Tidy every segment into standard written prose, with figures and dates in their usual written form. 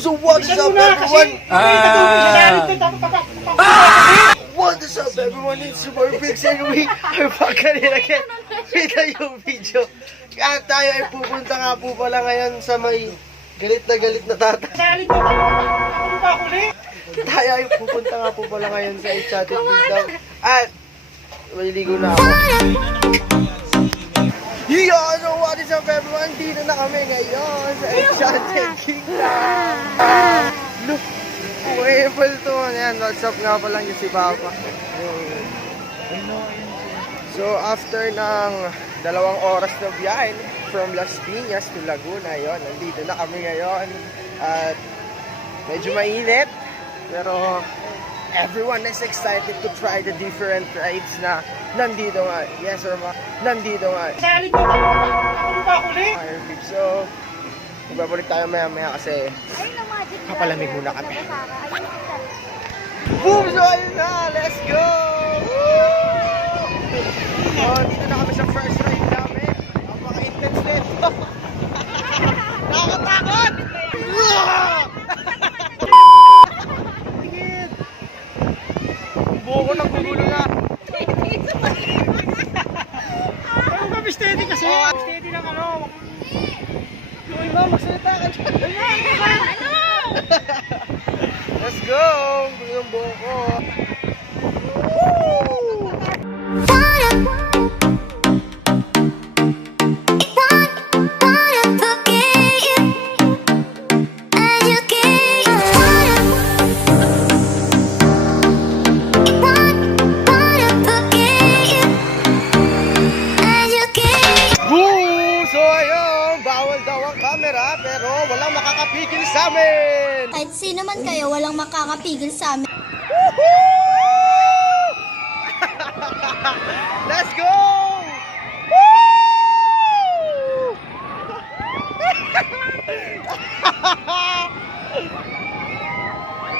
So what is up everyone? What is up everyone? It's your boy Briggs and we are back again with a new video. At tayo ay pupunta nga po pala ngayon sa may galit na tatay. Tayo ay pupunta nga po pala ngayon sa Enchanted Kingdom. At maliligo na ako. Yo, so what is up everyone? Dito na kami ngayon sa Enchanted Kingdom. Look, April to. Ayan, what's up nga pala yung si Papa. So after ng 2 oras na biyahe from Las Piñas to Laguna, yon, nandito na kami ngayon. At medyo mainit, pero everyone is excited to try the different rides na nandito nga. Yes or ma? Nandito nga. So, magbabalik tayo maya kasi papalamig muna kami. Boom! So ayun na! Let's go! So, dito na kami sa first ride namin. Ang maka-intense nito. Nakakatakot! Buko ng gugulo na. Ano ba, steady kasi? Steady lang ano. Uy ba, magsalita ka dyan. Let's go! Gulo ng buko. Pero walang makakapigil sa amin! Kahit sino man kayo, walang makakapigil sa amin. Let's go!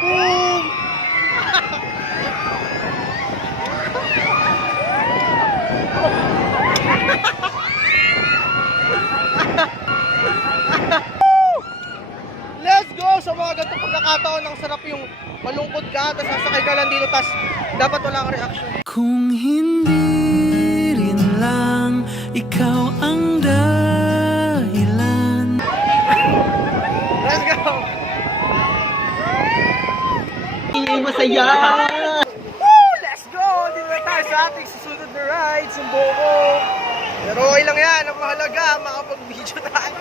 Boom! Let's go! Sa mga ganitong pagkakataon, ang sarap yung malungkot ka, tapos sasakay ka lang dito, tapos dapat wala kang reaction. Kung hindi rin lang ikaw ang dahilan. Let's go! Masaya! Woo! Let's go! Dito na tayo sa ating susunod na ride, Sumbuko. Pero okay lang yan, ang mahalaga, makapag-video tayo.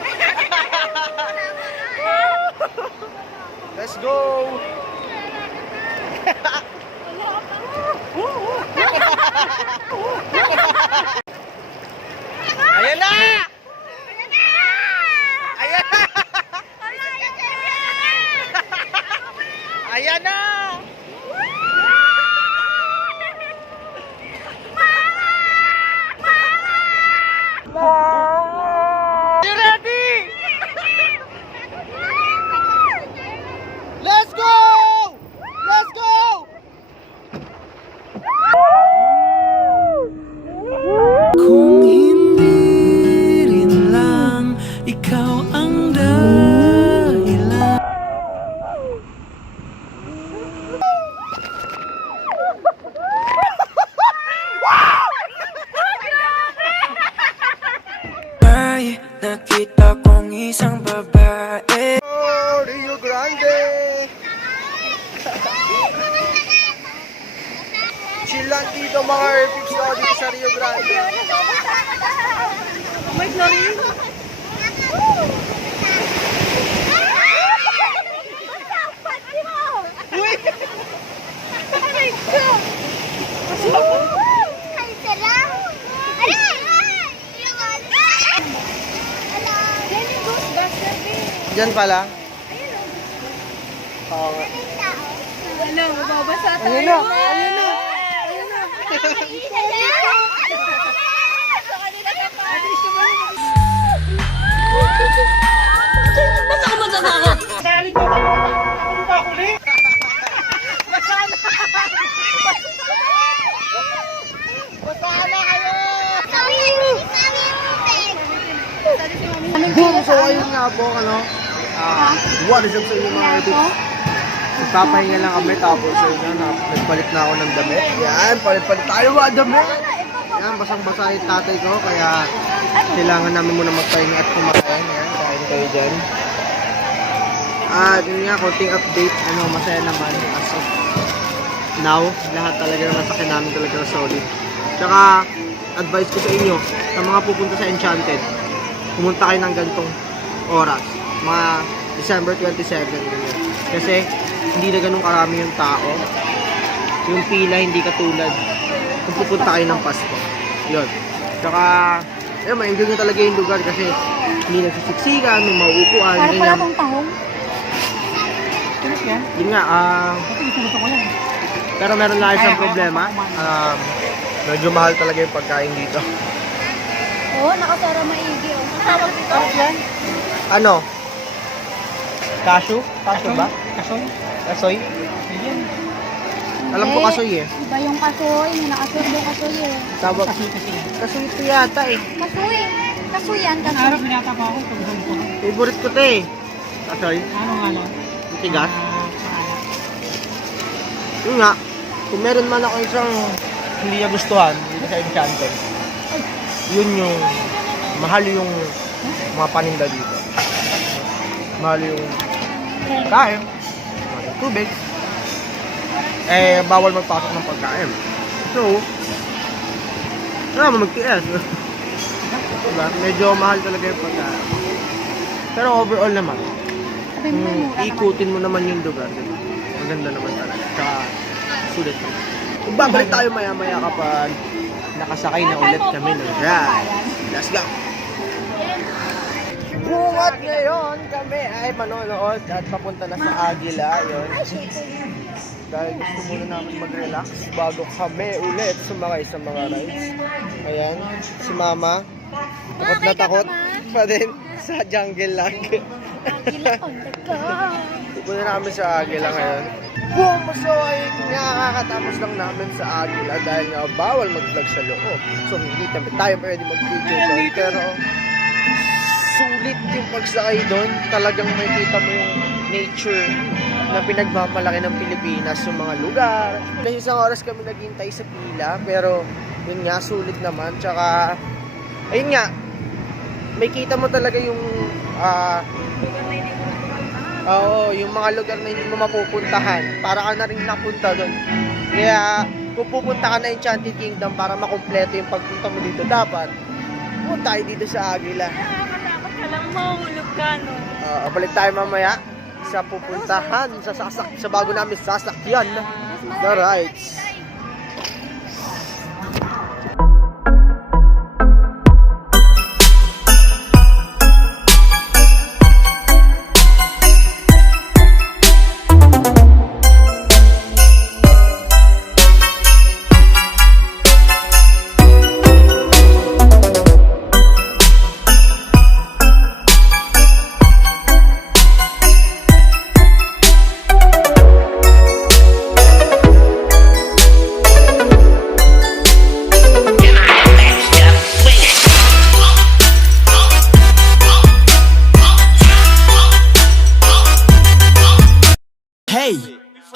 Let's go! Ayan na! Ayan na! Ayan na! You ready? Let's go! Let's go! Kung hindi rin lang ikaw ang dahilan. May nakita kong isang babae. Oh, Rio Grande! Chill lang dito mga airpips na dito sa Rio Grande. May glory! Uy! Diyan pala? Oo nga. Ano, mababasa tayo. Ayun na! Ayun na! Ba't ako matatakot? Sali ko! Ano ba huli? Basana kayo! Boom! So ayun nga po, ano, What is up sa inyo mga ito? Magpapahinga lang kami tapos yun na, nagpalit na ako ng damit. Yan, palit-palit tayo mga damit. Yan, basang-basa yung tatay ko kaya kailangan namin muna magpahinga at kumakain. Yan, kain kayo dyan. At yun nga, konting update, masaya naman as of now, lahat talaga ng nasakyan namin talaga solid. Tsaka, advice ko sa inyo, sa mga pupunta sa Enchanted, pumunta kayo ng ganitong oras, mga December 27, ganyan. Kasi, hindi na ganun karami yung tao. Yung pila, hindi katulad kung pupunta kayo ng Pasko. Yun. Tsaka, ma-enjoy nyo talaga yung lugar kasi hindi nagsisiksikan, may mauupuan, Para ganyan. pala akong tahong. Tulis yan? Yun nga, Ito gusto ko yan. pero meron lang isang problema. Medyo mahal talaga yung pagkain dito. Oo, nakasara maigi. Oh. Tawag dito. Yan? Ano? Cashew? Cashew ba? Kasoy? Kasoy? Yan. Alam ko kasoy eh. Iba yung kasoy. May nakasoy yung kasoy eh. Tawag. Kasoy kasi. Kasoy ito yata eh. Kasoy. Kasoy yan, kasoy. Narap binata pa ako. Pag-home ko. Favorite ko ito eh. Kasoy? Ano nga lang? Matigas? Maalat. Yun nga. Kung meron man ako isang hindi niya gustuhan dito sa Enchanted, yun yung mahal yung mga paninda dito. Mahal yung kain, mahal yung tubig. Bawal magpasok ng pagkain. So, kailangan mo mag-TS. Diba? Medyo mahal talaga yung pagkain. Pero overall naman, Sabi mo yung mura naman. ikutin mo naman yung lugar. Diba? Maganda naman talaga. Tsaka, sulit naman. Kung babalik tayo maya-maya kapag nakasakay na ulit kami ng ride. Let's go! Bungat ngayon kami ay manonood at papunta na sa Aguila. Yun. Dahil gusto muna namin mag-relax bago kami ulit sumakay sa mga rides. Ayan, si Mama. Takot na takot pa din sa jungle lag. Pupunta namin sa Aguila ngayon. Boom! So, ayun nga, kakatapos lang namin sa Aguila dahil nga bawal mag-vlog sa loob. So, hindi tayo pwede mag-video doon. Pero, sulit yung pagsakay doon. Talagang makikita mo yung nature na pinagmamalaki ng Pilipinas yung mga lugar. Kasi isang oras kami naghintay sa pila, pero yun nga, sulit naman. Tsaka, ayun nga, may kita mo talaga yung yung mga lugar na hindi mo mapupuntahan. Para ka na rin napunta doon. Kaya, kung pupunta ka na Enchanted Kingdom para makumpleto yung pagpunta mo dito, dapat punta tayo dito sa Aguila. Nakakatakot ka lang, mahulog ka, no? Balik tayo mamaya sa pupuntahan sa bago namin sasakyan na rides.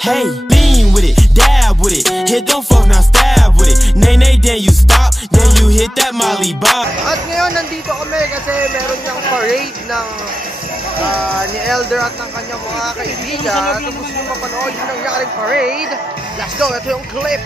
Hey, lean with it, dab with it, hit don't fuck now stab with it. Nay nay, then you stop, then you hit that Molly Bob. At ngayon nandito kami kasi meron niyang parade ng ni Elder at ng kanyang mga kaibigan. Kung gusto nyo mapanood yung nangyaring parade, let's go! Ito yung clip!